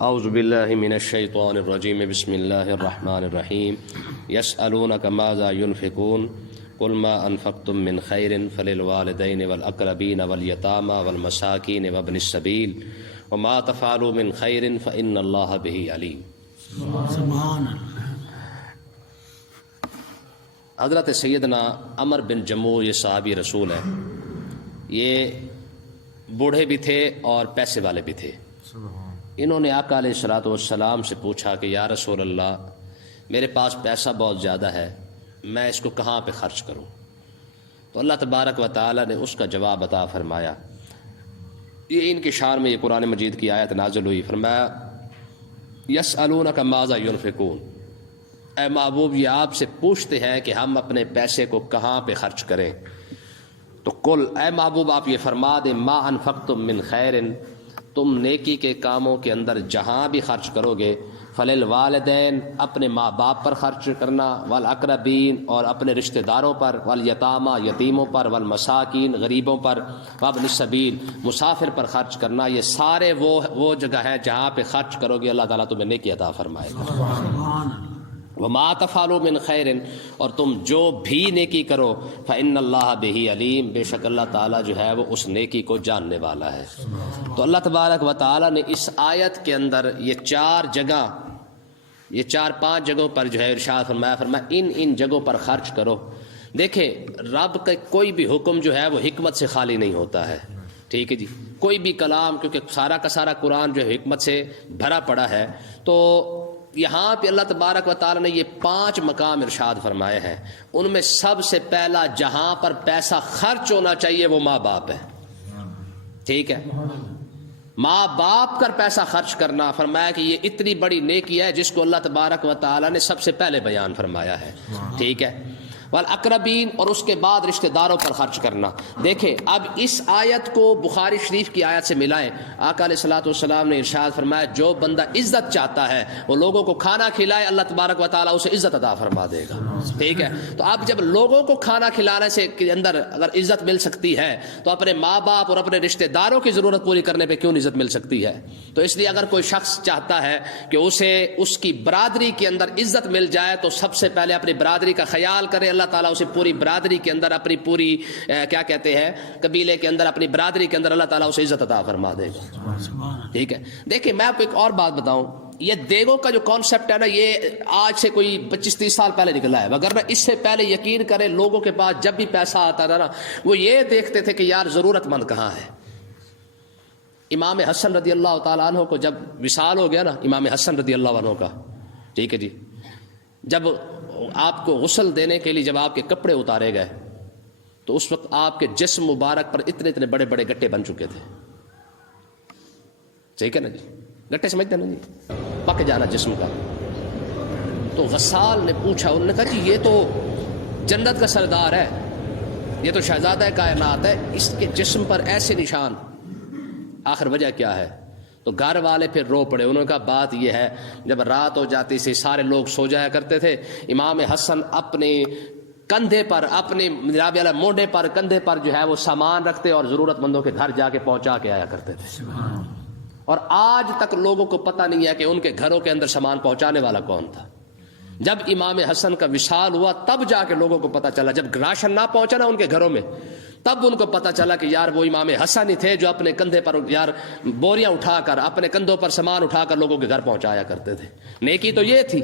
اعوذ باللہ من الشیطان الرجیم بسم اللہ الرحمن الرحیم یسألونک ماذا ينفقون قل ما انفقتم من خیر فللوالدین والاقربین والیتامى والمساکین وابن السبیل وما تفعلوا من خیر فإن اللہ بہ علیم۔ سبحان اللہ۔ حضرت سیدنا عمر بن جموح یہ صحابی رسول ہے، یہ بوڑھے بھی تھے اور پیسے والے بھی تھے۔ انہوں نے آقا علیہ الصلوۃ والسلام سے پوچھا کہ یا رسول اللہ، میرے پاس پیسہ بہت زیادہ ہے، میں اس کو کہاں پہ خرچ کروں؟ تو اللہ تبارک و تعالی نے اس کا جواب عطا فرمایا۔ یہ ان کی شان میں یہ قرآن مجید کی آیت نازل ہوئی، فرمایا یسألونک ماذا ينفقون، اے محبوب یہ آپ سے پوچھتے ہیں کہ ہم اپنے پیسے کو کہاں پہ خرچ کریں، تو قل اے محبوب آپ یہ فرما دیں ما انفقتم من خیر، تم نیکی کے کاموں کے اندر جہاں بھی خرچ کرو گے، فللوالدین اپنے ماں باپ پر خرچ کرنا، والاقربین اور اپنے رشتہ داروں پر، والیتامى یتیموں پر، والمساکین غریبوں پر، وابن السبیل مسافر پر خرچ کرنا، یہ سارے وہ جگہ ہے جہاں پہ خرچ کرو گے اللہ تعالیٰ تمہیں نیکی عطا فرمائے گا۔ وما تفعلوا من خیر، اور تم جو بھی نیکی کرو فإن اللہ بہ علیم، بے شک اللہ تعالیٰ جو ہے وہ اس نیکی کو جاننے والا ہے۔ تو اللہ تبارک و تعالیٰ نے اس آیت کے اندر یہ چار پانچ جگہوں پر جو ہے ارشاد فرمایا ان جگہوں پر خرچ کرو۔ دیکھیں رب کا کوئی بھی حکم جو ہے وہ حکمت سے خالی نہیں ہوتا ہے، ٹھیک ہے جی، کوئی بھی کلام، کیونکہ سارا کا سارا قرآن جو ہے حکمت سے بھرا پڑا ہے، تو یہاں پہ اللہ تبارک و تعالی نے یہ 5 مقام ارشاد فرمائے ہیں، ان میں سب سے پہلا جہاں پر پیسہ خرچ ہونا چاہیے وہ ماں باپ ہے، ٹھیک ہے، ماں باپ پر پیسہ خرچ کرنا، فرمایا کہ یہ اتنی بڑی نیکی ہے جس کو اللہ تبارک و تعالی نے سب سے پہلے بیان فرمایا ہے، ٹھیک ہے، والاقربین اور اس کے بعد رشتہ داروں پر خرچ کرنا۔ دیکھیں اب اس آیت کو بخاری شریف کی آیت سے ملائیں، آقا علیہ الصلوۃ والسلام نے ارشاد فرمایا جو بندہ عزت چاہتا ہے وہ لوگوں کو کھانا کھلائے، اللہ تبارک و تعالیٰ اسے عزت عطا فرما دے گا، ٹھیک ہے۔ تو اب جب لوگوں کو کھانا کھلانے سے کے اندر اگر عزت مل سکتی ہے تو اپنے ماں باپ اور اپنے رشتہ داروں کی ضرورت پوری کرنے پہ کیوں نہیں عزت مل سکتی ہے؟ تو اس لیے اگر کوئی شخص چاہتا ہے کہ اسے اس کی برادری کے اندر عزت مل جائے تو سب سے پہلے اپنی برادری کا خیال کرے، اللہ تعالیٰ اسے پوری برادری کے اندر اپنی پوری کیا کہتے ہیں قبیلے کے اندر اپنی برادری کے اندر اللہ تعالیٰ اسے عزت عطا فرما دے گا، ٹھیک ہے۔ دیکھیں میں آپ کو ایک اور بات بتاؤں، یہ دیگوں کا جو کانسیپٹ ہے نا، یہ آج سے کوئی 25-30 سال پہلے نکلا ہے، وگرنہ اس سے پہلے یقین کریں لوگوں کے پاس جب بھی پیسہ آتا تھا نا وہ یہ دیکھتے تھے کہ یار ضرورت مند کہاں ہے۔ امام حسن رضی اللہ تعالیٰ عنہ کو جب وصال ہو گیا نا، امام حسن رضی اللہ عنہ کا، ٹھیک ہے جی، جب آپ کو غسل دینے کے لیے جب آپ کے کپڑے اتارے گئے تو اس وقت آپ کے جسم مبارک پر اتنے بڑے بڑے گٹے بن چکے تھے، ٹھیک ہے نا جی، گٹے سمجھتے نا جی، پک جانا جسم کا۔ تو غسال نے پوچھا، انہوں نے کہا کہ یہ تو جنت کا سردار ہے، یہ تو شہزادہ کائنات ہے، اس کے جسم پر ایسے نشان، آخر وجہ کیا ہے؟ تو گھر والے پھر رو پڑے، انہوں نے کہا بات یہ ہے جب رات ہو جاتی تھی سارے لوگ سو جایا کرتے تھے، امام حسن اپنے کندھے پر، اپنے موڈے پر، کندھے پر جو ہے وہ سامان رکھتے اور ضرورت مندوں کے گھر جا کے پہنچا کے آیا کرتے تھے، اور آج تک لوگوں کو پتہ نہیں ہے کہ ان کے گھروں کے اندر سامان پہنچانے والا کون تھا۔ جب امام حسن کا وصال ہوا تب جا کے لوگوں کو پتہ چلا، جب راشن نہ پہنچا نا ان کے گھروں میں تب ان کو پتہ چلا کہ یار وہ امام حسن ہی تھے جو اپنے کندھے پر یار بوریاں اٹھا کر، اپنے کندھوں پر سامان اٹھا کر لوگوں کے گھر پہنچایا کرتے تھے۔ نیکی تو یہ تھی،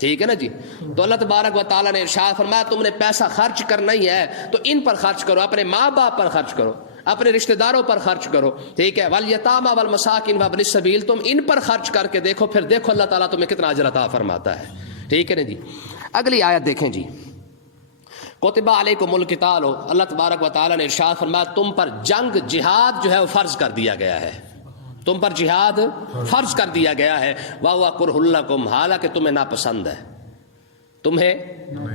ٹھیک ہے نا جی۔ تو اللہ تبارک و تعالیٰ نے ارشاد فرمایا تم نے پیسہ خرچ کرنا ہی ہے تو ان پر خرچ کرو، اپنے ماں باپ پر خرچ کرو، اپنے رشتہ داروں پر خرچ کرو، ٹھیک ہے، والیتامى والمساکین وابن السبیل، تم ان پر خرچ کر کے دیکھو، پھر دیکھو اللہ تعالیٰ تمہیں کتنا اجر عطا فرماتا ہے، ٹھیک ہے نا جی۔ اگلی آیت دیکھیں جی، کتب علیکم القتال، اللہ تبارک و تعالیٰ نے ارشاد فرمایا تم پر جنگ جہاد جو ہے وہ فرض کر دیا گیا ہے، تم پر جہاد فرض کر دیا گیا ہے، وَهُوَ كُرْهٌ لَكُمْ، حالانکہ تمہیں ناپسند ہے، تمہیں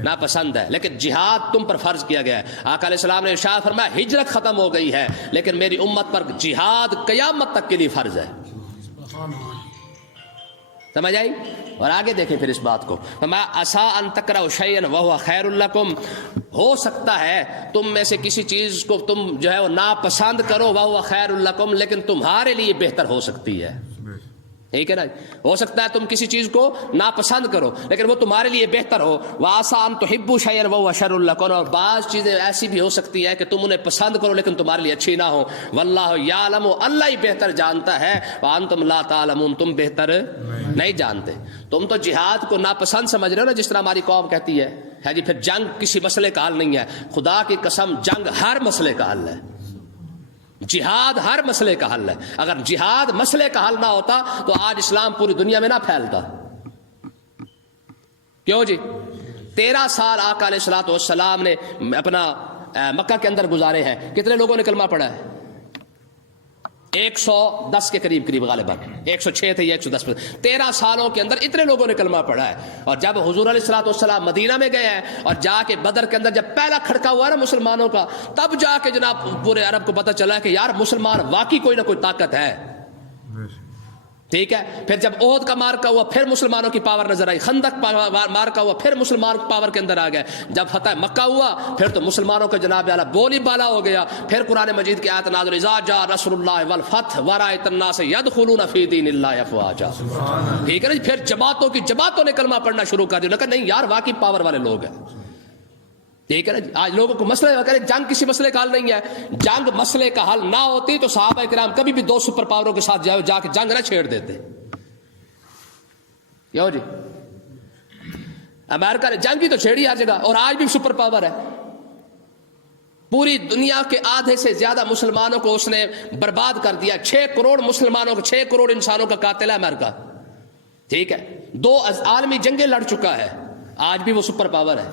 ناپسند ہے، لیکن جہاد تم پر فرض کیا گیا ہے۔ آقا علیہ السلام نے ارشاد فرمایا ہجرت ختم ہو گئی ہے لیکن میری امت پر جہاد قیامت تک کے لیے فرض ہے، سمجھ آئی؟ اور آگے دیکھیں پھر اس بات کو، فرمایا عسیٰ ان تکرہوا شیئا وہو خیر لکم، ہو سکتا ہے تم میں سے کسی چیز کو تم جو ہے وہ ناپسند کرو، وہو خیر لکم، لیکن تمہارے لیے بہتر ہو سکتی ہے، ٹھیک ہے نا. ہو سکتا ہے تم کسی چیز کو ناپسند کرو لیکن وہ تمہارے لیے بہتر ہو. وَآسَىٰ أَن تُحِبُّوا شَيْئًا وَهُوَ شَرٌّ لَكُمْ. اور بعض چیزیں ایسی بھی ہو سکتی ہے کہ تم انہیں پسند کرو لیکن تمہارے لیے اچھی نہ ہو. وَاللَّهُ يَعْلَمُ. اللہ ہی بہتر جانتا ہے. وَأَنتُمْ لَا تَعْلَمُونَ. تم بہتر نہیں جانتے. تم تو جہاد کو ناپسند سمجھ رہے ہو نا, جس طرح ہماری قوم کہتی ہے جی پھر جنگ کسی مسئلے کا حل نہیں ہے. خدا کی قسم جنگ ہر مسئلے کا حل ہے. جہاد ہر مسئلے کا حل ہے. اگر جہاد مسئلے کا حل نہ ہوتا تو آج اسلام پوری دنیا میں نہ پھیلتا. کیوں جی 13 سال آقا علیہ الصلوۃ والسلام نے اپنا مکہ کے اندر گزارے ہیں. کتنے لوگوں نے کلمہ پڑھا ہے؟ 110 کے قریب غالباً 106 تھے یا 110. 13 سالوں کے اندر اتنے لوگوں نے کلمہ پڑھا ہے. اور جب حضور علیہ الصلوۃ والسلام مدینہ میں گئے ہیں اور جا کے بدر کے اندر جب پہلا کھڑکا ہوا نا مسلمانوں کا, تب جا کے جناب پورے عرب کو پتہ چلا کہ یار مسلمان واقعی کوئی نہ کوئی طاقت ہے. ٹھیک ہے. پھر جب احد کا مارکا ہوا پھر مسلمانوں کی پاور نظر آئی. خندق مارکا ہوا پھر مسلمان پاور کے اندر آ گئے. جب فتح مکہ ہوا پھر تو مسلمانوں کا جناب اعلیٰ بول ہی بالا ہو گیا. پھر قرآن مجید کی آیت نازل اذا جاء نصر اللہ والفتح ورأیت الناس يدخلون فی دین اللہ افواجا. ٹھیک ہے نا. پھر جماعتوں نے کلمہ پڑھنا شروع کر دیا. نہیں یار واقعی پاور والے لوگ ہیں. ٹھیک ہے نا. آج لوگوں کو مسئلہ جنگ کسی مسئلے کا حل نہیں ہے. جنگ مسئلے کا حل نہ ہوتی تو صحابہ کرام کبھی بھی 2 سپر پاوروں کے ساتھ جا کے جنگ نہ چھیڑ دیتے. کیوں جی امریکہ نے جنگ کی تو چھیڑی ہر جگہ اور آج بھی سپر پاور ہے. پوری دنیا کے آدھے سے زیادہ مسلمانوں کو اس نے برباد کر دیا. 6 کروڑ مسلمانوں کو 6 کروڑ انسانوں کا قاتل ہے امریکہ. ٹھیک ہے. 2 عالمی جنگیں لڑ چکا ہے. آج بھی وہ سپر پاور ہے.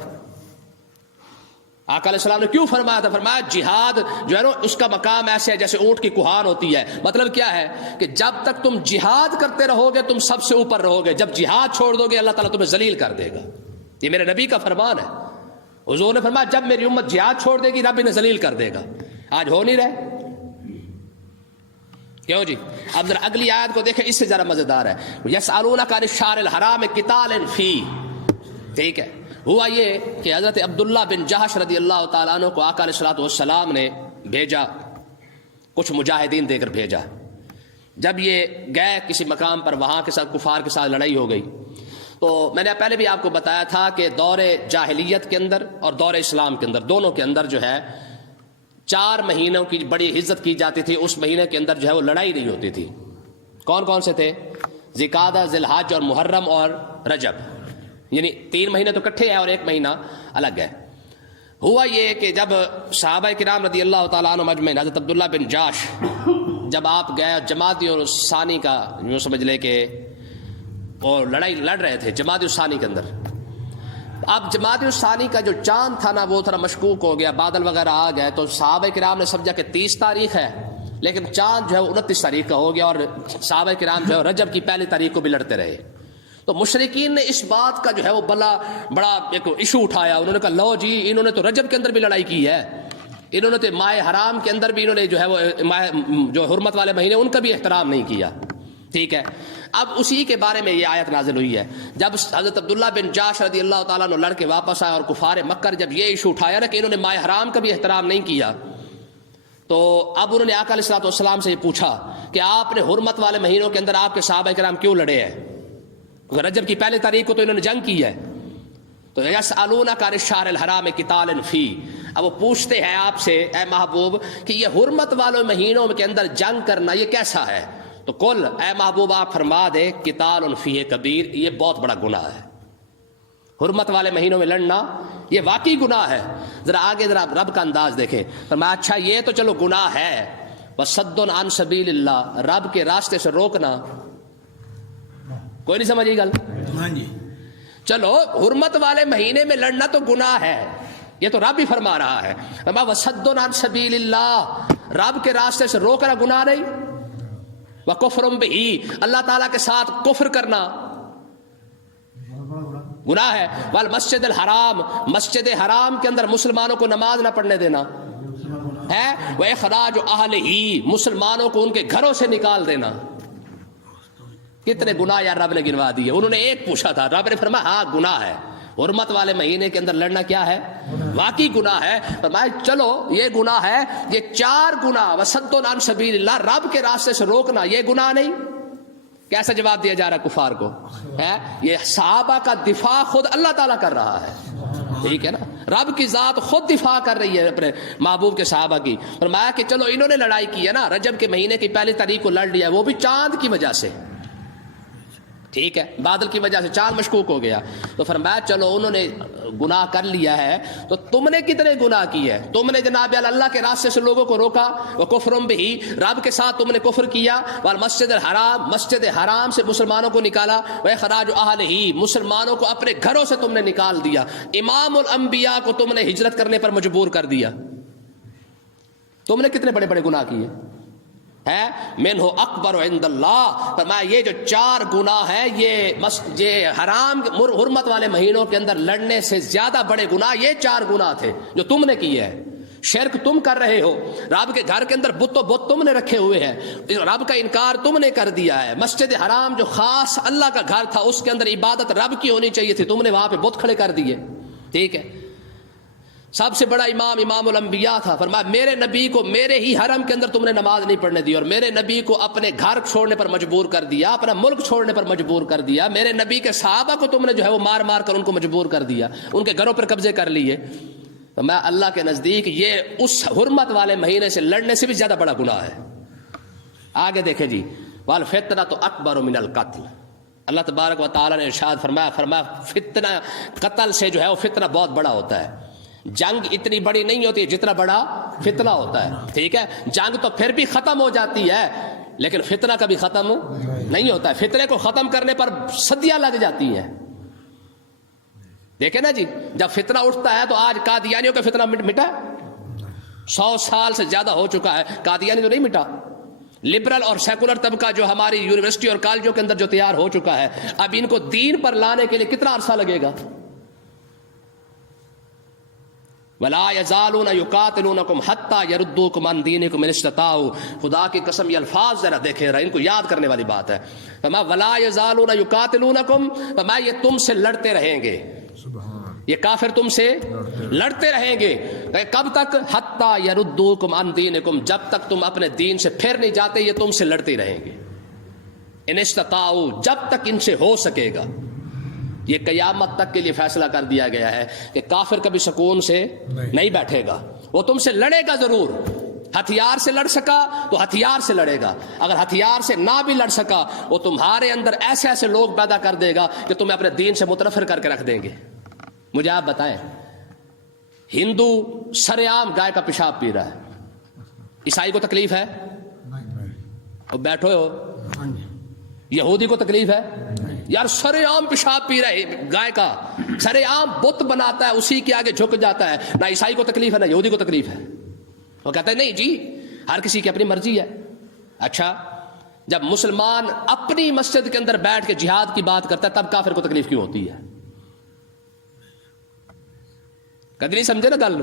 آقا علیہ السلام نے کیوں فرمایا تھا؟ فرمایا جہاد جو ہے نا اس کا مقام ایسے ہے جیسے اونٹ کی کوہان ہوتی ہے. مطلب کیا ہے کہ جب تک تم جہاد کرتے رہو گے تم سب سے اوپر رہو گے. جب جہاد چھوڑ دو گے اللہ تعالیٰ تمہیں ذلیل کر دے گا. یہ میرے نبی کا فرمان ہے. حضور نے فرمایا جب میری امت جہاد چھوڑ دے گی رب انہیں ذلیل کر دے گا. آج ہو نہیں رہے. کیوں جی؟ اب ذرا اگلی آیت کو دیکھیں, اس سے ذرا مزیدار ہے. یسألونک عن الشہر الحرام قتال فیہ. ٹھیک ہے. ہوا یہ کہ حضرت عبداللہ بن جہش رضی اللہ تعالیٰ عنہ کو آقا علیہ الصلوۃ والسلام نے بھیجا, کچھ مجاہدین دے کر بھیجا. جب یہ گئے کسی مقام پر وہاں کے ساتھ کفار کے ساتھ لڑائی ہو گئی. تو میں نے پہلے بھی آپ کو بتایا تھا کہ دور جاہلیت کے اندر اور دور اسلام کے اندر دونوں کے اندر جو ہے 4 مہینوں کی بڑی عزت کی جاتی تھی. اس مہینے کے اندر جو ہے وہ لڑائی نہیں ہوتی تھی. کون کون سے تھے؟ ذوالقعدہ, ذی الحج اور محرم اور رجب. یعنی 3 مہینے تو اکٹھے ہیں اور 1 مہینہ الگ ہے. ہوا یہ کہ جب صحابہ کرام رضی اللہ تعالیٰ عنہ مجمعین حضرت عبداللہ بن جاش جب آپ گئے جمادی اور ثانی کا یوں سمجھ لے کہ وہ لڑائی لڑ رہے تھے جمادی الثانی کے اندر. اب جمادی الثانی کا جو چاند تھا نا وہ تھوڑا مشکوک ہو گیا, بادل وغیرہ آ گئے تو صحابہ کرام نے سمجھا کہ 30 تاریخ ہے لیکن چاند جو ہے 29 تاریخ کا ہو گیا. اور صحابہ کرام جو ہے رجب کی 1 تاریخ کو بھی لڑتے رہے. تو مشرکین نے اس بات کا جو ہے وہ بڑا ایک ایشو اٹھایا. انہوں نے کہا لو جی انہوں نے تو رجب کے اندر بھی لڑائی کی ہے, انہوں نے تو ماہ حرام کے اندر بھی انہوں نے جو ہے وہ جو حرمت والے مہینے ان کا بھی احترام نہیں کیا. ٹھیک ہے. اب اسی کے بارے میں یہ آیت نازل ہوئی ہے. جب حضرت عبداللہ بن جاش رضی اللہ تعالیٰ عنہ لڑ کے واپس آئے اور کفار مکہ جب یہ ایشو اٹھایا نا کہ انہوں نے ماہ حرام کا بھی احترام نہیں کیا, تو اب انہوں نے آقا علیہ الصلوۃ والسلام سے یہ پوچھا کہ آپ نے حرمت والے مہینوں کے اندر آپ کے صحابہ کرام کیوں لڑے ہیں؟ رجب کی 1 تاریخ کو تو انہوں نے جنگ کی ہے. تو یسألونک عن الشہر الحرام قتال فیہ. اب وہ پوچھتے ہیں آپ سے اے محبوب کہ یہ حرمت والے مہینوں کے اندر جنگ کرنا یہ کیسا ہے؟ تو قل اے محبوب آپ فرما دے قتال فیہ کبیر, یہ بہت بڑا گناہ ہے. حرمت والے مہینوں میں لڑنا یہ واقعی گناہ ہے. ذرا آگے ذرا رب کا انداز دیکھیں. فرمایا اچھا یہ تو چلو گناہ ہے, وصد عن سبیل اللہ, رب کے راستے سے روکنا. کوئی نہیں سمجھی گل؟ ہاں جی. چلو حرمت والے مہینے میں لڑنا تو گناہ ہے, یہ تو رب ہی فرما رہا ہے. وصد عن سبیل اللہ, رب کے راستے سے روکنا گناہ نہیں. وکفر بہ, اللہ تعالیٰ کے ساتھ کفر کرنا گناہ ہے. والمسجد الحرام, مسجد حرام کے اندر مسلمانوں کو نماز نہ پڑھنے دینا ہے. واخراج اہلہ, مسلمانوں کو ان کے گھروں سے نکال دینا. کتنے گناہ یار رب نے گنوا دیے. انہوں نے ایک پوچھا تھا, رب نے فرمایا ہاں گناہ ہے. حرمت والے مہینے کے اندر لڑنا کیا ہے؟ واقعی گناہ ہے. فرمایا چلو یہ گناہ ہے, یہ 4 گناہ وصد عن سبیل اللہ, رب کے راستے سے روکنا یہ گناہ نہیں. کیسا جواب دیا جا رہا ہے کفار کو؟ ہے یہ صحابہ کا دفاع خود اللہ تعالیٰ کر رہا ہے، ٹھیک ہے نا، رب کی ذات خود دفاع کر رہی ہے اپنے محبوب کے صحابہ کی. فرمایا کہ چلو انہوں نے لڑائی کی ہے نا، رجب کے مہینے کی پہلی تاریخ کو لڑ لیا، وہ بھی چاند کی وجہ سے، ٹھیک ہے، بادل کی وجہ سے چاند مشکوک ہو گیا. تو فرمایا چلو انہوں نے گناہ کر لیا ہے، تو تم نے کتنے گناہ کی ہے؟ تم نے جناب اللہ کے راستے سے لوگوں کو روکا، وہ کفرم بھی، رب کے ساتھ تم نے کفر کیا، والمسجد الحرام، مسجد حرام سے مسلمانوں کو نکالا، وإخراج اہلہ، مسلمانوں کو اپنے گھروں سے تم نے نکال دیا، امام الانبیاء کو تم نے ہجرت کرنے پر مجبور کر دیا. تم نے کتنے بڑے بڑے گناہ کیے ہے؟ منہ اکبر عند اللہ. فرمایا یہ جو 4 گناہ ہیں، یہ حرام حرمت والے مہینوں کے اندر لڑنے سے زیادہ بڑے گناہ یہ 4 گناہ تھے جو تم نے کیے ہیں. شرک تم کر رہے ہو، رب کے گھر کے اندر بت و بت تم نے رکھے ہوئے ہیں، رب کا انکار تم نے کر دیا ہے. مسجد حرام جو خاص اللہ کا گھر تھا، اس کے اندر عبادت رب کی ہونی چاہیے تھی، تم نے وہاں پہ بت کھڑے کر دیے، ٹھیک ہے. سب سے بڑا امام الانبیاء تھا. فرمایا میرے نبی کو میرے ہی حرم کے اندر تم نے نماز نہیں پڑھنے دی، اور میرے نبی کو اپنے گھر چھوڑنے پر مجبور کر دیا، اپنا ملک چھوڑنے پر مجبور کر دیا. میرے نبی کے صحابہ کو تم نے جو ہے وہ مار مار کر ان کو مجبور کر دیا، ان کے گھروں پر قبضے کر لیے. تو میں اللہ کے نزدیک یہ اس حرمت والے مہینے سے لڑنے سے بھی زیادہ بڑا گناہ ہے. آگے دیکھیں جی، والفتنۃ اکبر من القتل. اللہ تبارک و تعالیٰ نے ارشاد فرمایا فتنہ، قتل سے جو ہے وہ فتنہ بہت بڑا ہوتا ہے. جنگ اتنی بڑی نہیں ہوتی جتنا بڑا فتنہ ہوتا ہے، ٹھیک ہے. جنگ تو پھر بھی ختم ہو جاتی ہے، لیکن فتنہ کبھی ختم نہیں ہوتا ہے. فتنے کو ختم کرنے پر صدیاں لگ جاتی ہیں. دیکھیں نا جی، جب فتنہ اٹھتا ہے تو آج قادیانیوں کا فتنہ مٹا، 100 سال سے زیادہ ہو چکا ہے، قادیانی تو نہیں مٹا. لبرل اور سیکولر طبقہ جو ہماری یونیورسٹی اور کالجوں کے اندر جو تیار ہو چکا ہے، اب ان کو دین پر لانے کے لیے کتنا عرصہ لگے گا؟ وَلَا يَزَالُونَ يُقَاتِلُونَكُمْ حَتَّى يَرُدُّوكُمْ عَنْ دِينِكُمْ إِنِ اسْتَطَاعُوا. خدا کی قسم یہ الفاظ ذرا دیکھیں، ان کو یاد کرنے والی بات ہے. فرمایا وَلَا يَزَالُونَ يُقَاتِلُونَكُمْ، فرمایا یہ تم سے لڑتے رہیں گے، یہ کافر تم سے لڑتے رہیں گے. کب تک؟ حَتَّى يَرُدُّوكُمْ عَنْ دِينِكُمْ، جب تک تم اپنے دین سے پھر نہیں جاتے یہ تم سے لڑتے رہیں گے. إِنِ اسْتَطَاعُوا، جب تک ان سے ہو سکے گا. یہ قیامت تک کے لیے فیصلہ کر دیا گیا ہے کہ کافر کبھی سکون سے نہیں بیٹھے گا، وہ تم سے لڑے گا ضرور. ہتھیار سے لڑ سکا تو ہتھیار سے لڑے گا، اگر ہتھیار سے نہ بھی لڑ سکا وہ تمہارے اندر ایسے ایسے لوگ پیدا کر دے گا کہ تمہیں اپنے دین سے متنفر کر کے رکھ دیں گے. مجھے آپ بتائیں، ہندو سر عام گائے کا پیشاب پی رہا ہے، عیسائی کو تکلیف ہے؟ اور بیٹھو ہو، یہودی کو تکلیف ہے؟ یار سر عام پیشاب پی رہا ہے گائے کا، سر عام بت بناتا ہے، اسی کے آگے جھک جاتا ہے. نہ عیسائی کو تکلیف ہے نہ یہودی کو تکلیف ہے. وہ کہتا ہے نہیں جی ہر کسی کی اپنی مرضی ہے. اچھا جب مسلمان اپنی مسجد کے اندر بیٹھ کے جہاد کی بات کرتا ہے تب کافر کو تکلیف کیوں ہوتی ہے؟ کدی نہیں سمجھے نا گل.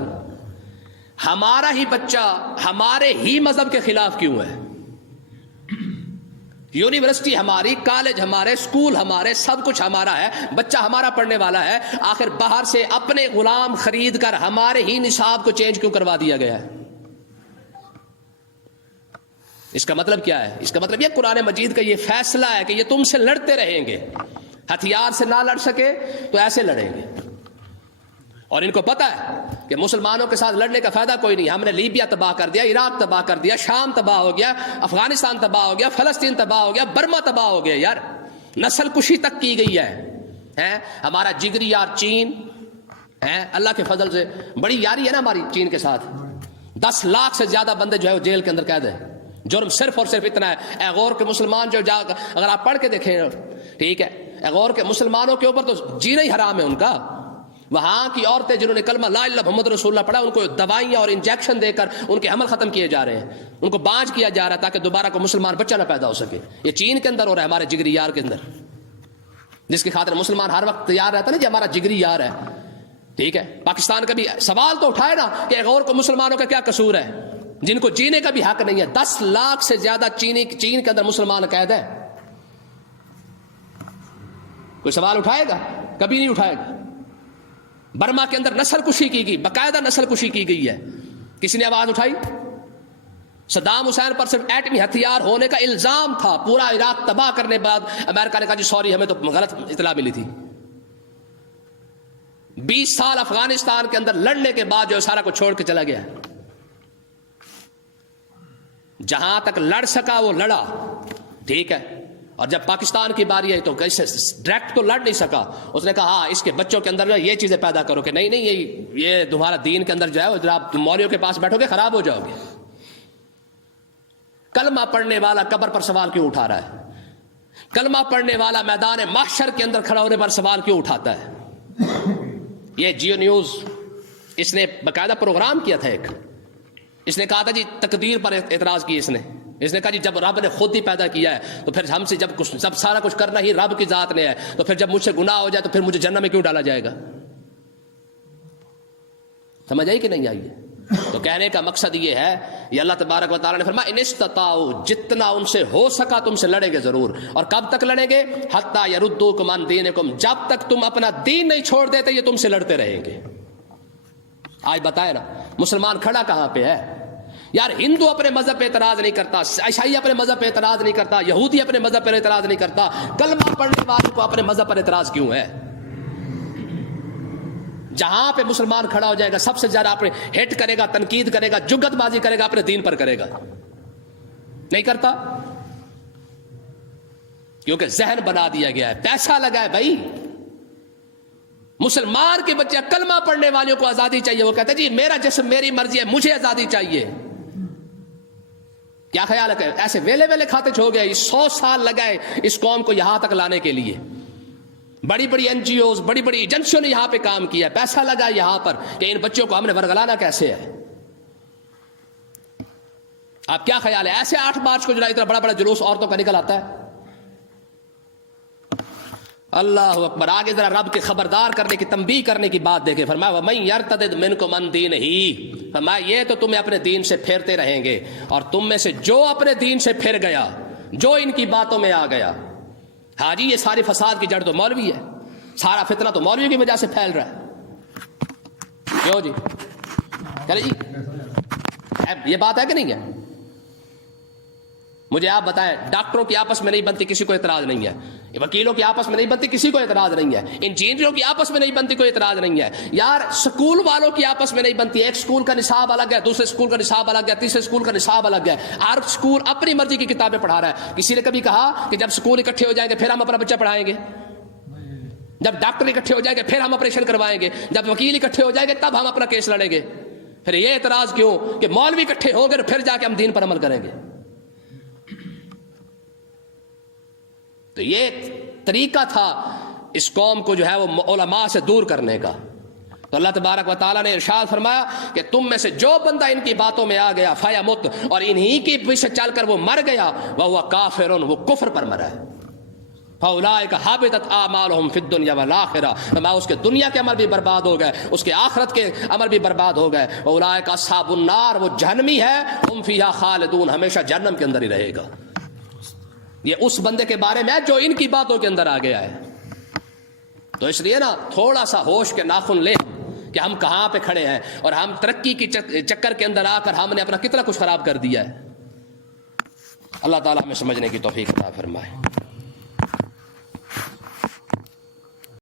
ہمارا ہی بچہ ہمارے ہی مذہب کے خلاف کیوں ہے؟ یونیورسٹی ہماری، کالج ہمارے، اسکول ہمارے، سب کچھ ہمارا ہے، بچہ ہمارا پڑھنے والا ہے، آخر باہر سے اپنے غلام خرید کر ہمارے ہی نصاب کو چینج کیوں کروا دیا گیا ہے؟ اس کا مطلب کیا ہے؟ اس کا مطلب یہ قرآن مجید کا یہ فیصلہ ہے کہ یہ تم سے لڑتے رہیں گے، ہتھیار سے نہ لڑ سکے تو ایسے لڑیں گے. اور ان کو پتہ ہے کہ مسلمانوں کے ساتھ لڑنے کا فائدہ کوئی نہیں. ہم نے لیبیا تباہ کر دیا، عراق تباہ کر دیا، شام تباہ ہو گیا، افغانستان تباہ ہو گیا، فلسطین تباہ ہو گیا، برما تباہ ہو گیا. یار نسل کشی تک کی گئی ہے. ہمارا جگری یار چین ہے، اللہ کے فضل سے بڑی یاری ہے نا ہماری چین کے ساتھ. 10 لاکھ سے زیادہ بندے جو ہے وہ جیل کے اندر قید ہے. جرم صرف اور صرف اتنا ہے. ایغور کے مسلمان جو اگر آپ پڑھ کے دیکھیں، ٹھیک ہے، ایغور کے مسلمانوں کے اوپر تو جینا ہی حرام ہے ان کا. وہاں کی عورتیں جنہوں نے کلمہ لا الہ الا محمد رسول اللہ پڑھا، ان کو دوائیاں اور انجیکشن دے کر ان کے حمل ختم کیے جا رہے ہیں، ان کو بانج کیا جا رہا ہے تاکہ دوبارہ کو مسلمان بچہ نہ پیدا ہو سکے. یہ چین کے اندر ہو رہا ہے، ہمارے جگری یار کے اندر، جس کی خاطر مسلمان ہر وقت تیار رہتا نا کہ ہمارا جگری یار ہے. ٹھیک ہے، پاکستان کا بھی سوال تو اٹھائے نا کہ غور کو مسلمانوں کا کیا قصور ہے جن کو جینے کا بھی حق نہیں ہے. 10 لاکھ سے زیادہ چین کے اندر مسلمان قید ہے. کوئی سوال اٹھائے گا؟ کبھی نہیں اٹھائے گا. برما کے اندر نسل کشی کی گئی، باقاعدہ نسل کشی کی گئی ہے. کسی نے آواز اٹھائی؟ صدام حسین پر صرف ایٹمی ہتھیار ہونے کا الزام تھا، پورا عراق تباہ کرنے کے بعد امریکہ نے کہا جی سوری ہمیں تو غلط اطلاع ملی تھی۔ 20 سال افغانستان کے اندر لڑنے کے بعد جو سارا کو چھوڑ کے چلا گیا، جہاں تک لڑ سکا وہ لڑا، ٹھیک ہے، اور جب پاکستان کی باری آئی تو کیسے ڈائریکٹ تو لڑ نہیں سکا، اس نے کہا ہاں اس کے بچوں کے اندر یہ چیزیں پیدا کرو کہ نہیں یہ تمہارا دین کے اندر جو ہے وہ آپ مولویوں کے پاس بیٹھو گے خراب ہو جاؤ گے۔ کلمہ پڑھنے والا قبر پر سوال کیوں اٹھا رہا ہے؟ کلمہ پڑھنے والا میدان محشر کے اندر کھڑا ہونے پر سوال کیوں اٹھاتا ہے؟ یہ جیو نیوز اس نے باقاعدہ پروگرام کیا تھا ایک، اس نے کہا تھا جی تقدیر پر اعتراض کی، اس نے کہا جی جب رب نے خود ہی پیدا کیا ہے تو پھر ہم سے جب سارا کچھ کرنا ہی رب کی ذات نے ہے تو پھر جب مجھ سے گناہ ہو جائے تو پھر مجھے جہنم میں کیوں ڈالا جائے گا؟ سمجھ آئی کہ نہیں آئی؟ تو کہنے کا مقصد یہ ہے، یہ اللہ تبارک و تعالیٰ نے فرمایا ان استطاعوا، جتنا ان سے ہو سکا تم سے لڑیں گے ضرور، اور کب تک لڑیں گے؟ حتی یردوکم عن دینکم، جب تک تم اپنا دین نہیں چھوڑ دیتے یہ تم سے لڑتے رہیں گے۔ آج بتائے نا مسلمان کھڑا کہاں پہ ہے؟ یار ہندو اپنے مذہب پہ اعتراض نہیں کرتا، عیسائی اپنے مذہب پہ اعتراض نہیں کرتا، یہودی اپنے مذہب پہ اعتراض نہیں کرتا، کلمہ پڑھنے والے کو اپنے مذہب پر اعتراض کیوں ہے؟ جہاں پہ مسلمان کھڑا ہو جائے گا سب سے زیادہ اپنے ہٹ کرے گا، تنقید کرے گا، جگت بازی کرے گا، اپنے دین پر کرے گا، نہیں کرتا کیونکہ ذہن بنا دیا گیا ہے، پیسہ لگا ہے بھائی۔ مسلمان کے بچے کلمہ پڑھنے والوں کو آزادی چاہیے، وہ کہتے ہیں جی میرا جسم میری مرضی ہے، مجھے آزادی چاہیے۔ کیا خیال ہے؟ ایسے ویلے ویلے کھاتے چھو گئے، 100 سال لگائے اس قوم کو یہاں تک لانے کے لیے، بڑی بڑی این جی اوز، بڑی بڑی ایجنسیوں نے یہاں پہ کام کیا، پیسہ لگا یہاں پر کہ ان بچوں کو ہم نے ورگلانا کیسے ہے۔ آپ کیا خیال ہے ایسے 8 مارچ کو جو اتنا بڑا بڑا جلوس عورتوں کا نکل آتا ہے؟ اللہ اکبر۔ آگے ذرا رب کے خبردار کرنے کی، تنبیہ کرنے کی بات دیکھیں، فرمایا وَمَن يَرْتَدِدْ مِنْكُمْ عَنْ دِينِهِ، فرمایا یہ تو تمہیں اپنے دین سے پھیرتے رہیں گے، اور تم میں سے جو اپنے دین سے پھر گیا، جو ان کی باتوں میں آ گیا، ہاں جی یہ ساری فساد کی جڑ تو مولوی ہے، سارا فتنہ تو مولوی کی وجہ سے پھیل رہا ہے، کیوں جی؟ چلے جی یہ بات ہے کہ نہیں ہے؟ مجھے آپ بتائیں، ڈاکٹروں کی آپس میں نہیں بنتی کسی کو اعتراض نہیں ہے، وکیلوں کی آپس میں نہیں بنتی کسی کو اعتراض نہیں ہے، انجینئروں کی آپس میں نہیں بنتی کوئی اعتراض نہیں ہے، یار سکول والوں کی آپس میں نہیں بنتی، ایک سکول کا نصاب الگ ہے، دوسرے سکول کا نصاب الگ ہے، تیسرے سکول کا نصاب الگ ہے، ہر سکول اپنی مرضی کی کتابیں پڑھا رہا ہے۔ کسی نے کبھی کہا کہ جب سکول اکٹھے ہو جائیں گے پھر ہم اپنا بچہ پڑھائیں گے؟ جب ڈاکٹر اکٹھے ہو جائیں گے پھر ہم آپریشن کروائیں گے؟ جب وکیل اکٹھے ہو جائیں گے تب ہم اپنا کیس لڑیں گے؟ پھر یہ اعتراض کیوں کہ مولوی اکٹھے ہوں گے پھر جا کے ہم دین پر عمل کریں گے؟ تو یہ طریقہ تھا اس قوم کو جو ہے وہ علماء سے دور کرنے کا۔ تو اللہ تبارک و تعالیٰ نے ارشاد فرمایا کہ تم میں سے جو بندہ ان کی باتوں میں آ گیا فیمت، اور انہی کی پیچھے چل کر وہ مر گیا، وہو کافر، وہ کفر پر مرا ہے، فاولئک حبطت اعمالهم فی الدنیا والآخرہ، فرمایا اس کے دنیا کے عمل بھی برباد ہو گئے، اس کے آخرت کے عمل بھی برباد ہو گئے، اولئک اصحاب النار، وہ جہنمی ہے، ہم فیہا خالدون، ہمیشہ جہنم کے اندر ہی رہے گا۔ یہ اس بندے کے بارے میں جو ان کی باتوں کے اندر آ گیا ہے۔ تو اس لیے نا تھوڑا سا ہوش کے ناخن لیں کہ ہم کہاں پہ کھڑے ہیں، اور ہم ترقی کی چکر کے اندر آ کر ہم نے اپنا کتنا کچھ خراب کر دیا ہے۔ اللہ تعالیٰ ہمیں سمجھنے کی توفیق عطا فرمائے۔